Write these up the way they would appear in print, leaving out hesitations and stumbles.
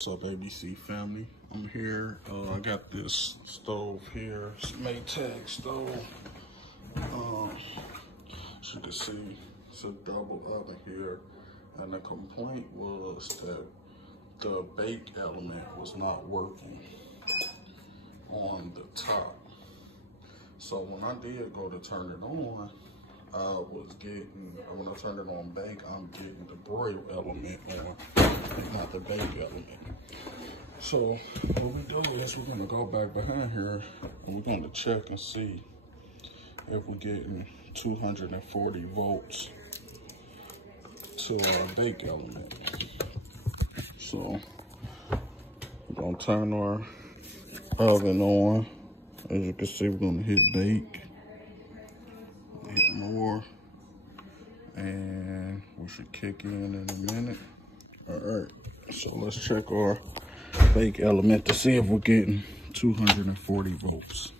What's up, ABC family? I'm here. I got this stove here. It's a Maytag stove. As you can see, it's a double oven here. And the complaint was that the bake element was not working on the top. So when I did go to turn it on, when I turned it on bake, I'm getting the broil element on, not the bake element. So what we do is we're gonna go back behind here and we're gonna check and see if we're getting 240 volts to our bake element. So we're gonna turn our oven on. As you can see, we're gonna hit bake, hit more, and we should kick in a minute. All right, so let's check our bake element to see if we're getting 240 volts.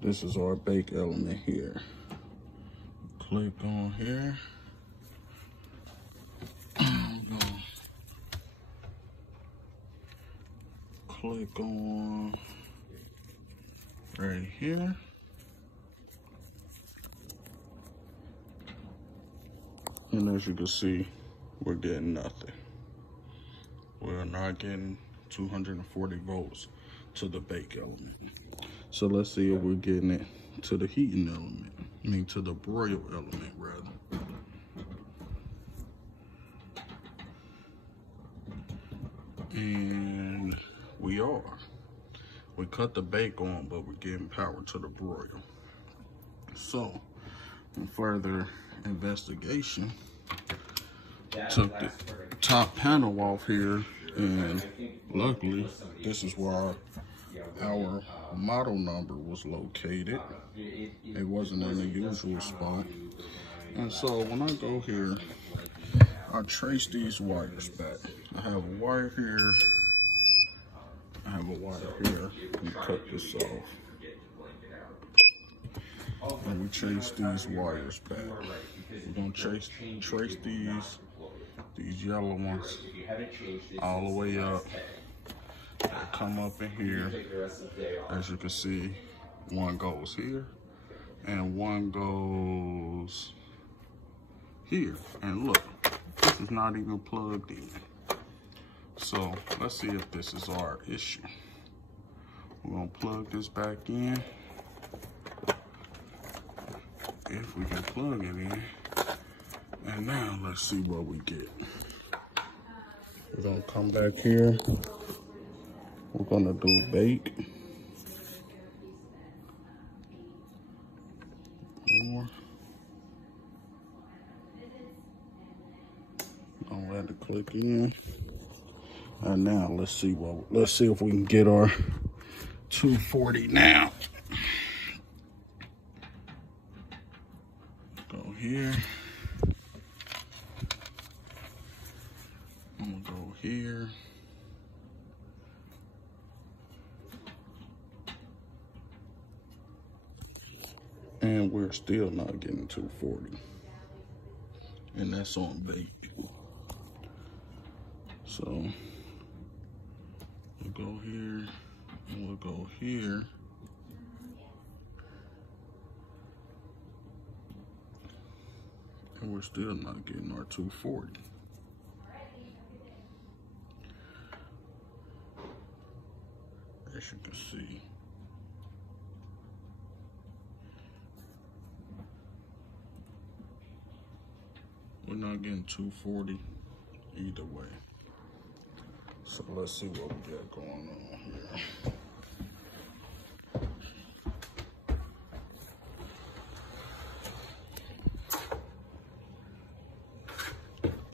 This is our bake element here. Click on here. Click on right here. And as you can see, we're getting nothing. We're not getting 240 volts to the bake element. So let's see if we're getting it to the heating element. I mean, to the broil element, rather. And we are. We cut the bake on, but we're getting power to the broil. So, in further investigation, took the top panel off here, and luckily this is where our model number was located. It wasn't in the usual spot. And so when I go here, I trace these wires back. I have a wire here, I have a wire here. Let me cut this off. And we trace these wires back. We're gonna trace these yellow ones all the way up. They come up in here. As you can see, one goes here and one goes here. And look, this is not even plugged in. So let's see if this is our issue. We're gonna plug this back in. If we can plug it in. And now let's see what we get. We're gonna come back here. We're gonna do bake. More. Don't let it click in. And now let's see if we can get our 240 now. Go here. I'm gonna go here. And we're still not getting 240. And that's on bake. So we'll go here and we'll go here. And we're still not getting our 240. As you can see. We're not getting 240 either way. So let's see what we got going on here.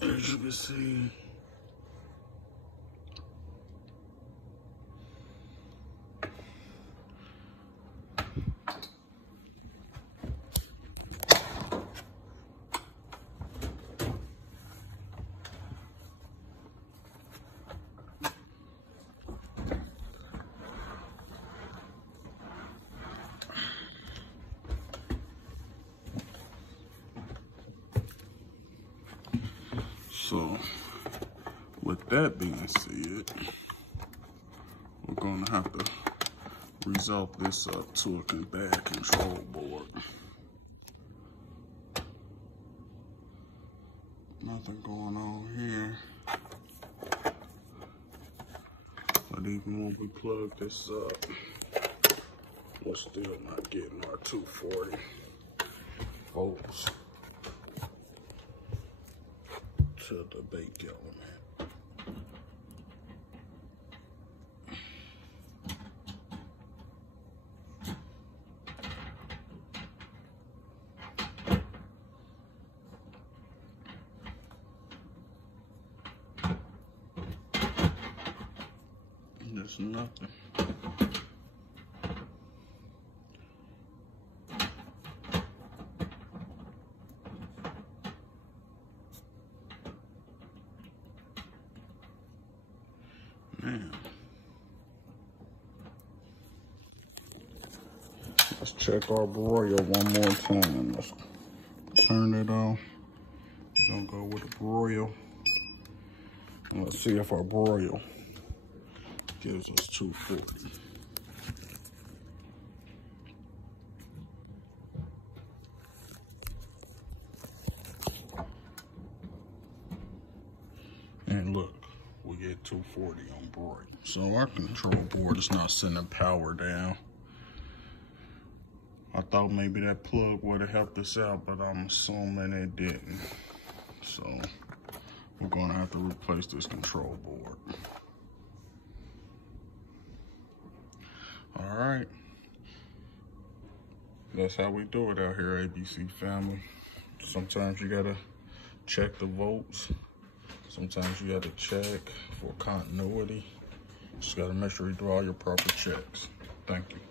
As you can see, So With that being said, we're gonna have to resolve this up to a bad control board. Nothing going on here. But even when we plug this up, we're still not getting our 240 volts to the bake element. There's nothing. Now, let's check our broil one more time. Let's turn it off. We're gonna go with the broil. And let's see if our broil gives us 240. And look, we get 240 on broil. So our control board is not sending power down. I thought maybe that plug would have helped us out, but I'm assuming it didn't. So we're gonna have to replace this control board. All right. That's how we do it out here, ABC family. Sometimes you gotta check the volts. Sometimes you gotta check for continuity. Just gotta make sure you do all your proper checks. Thank you.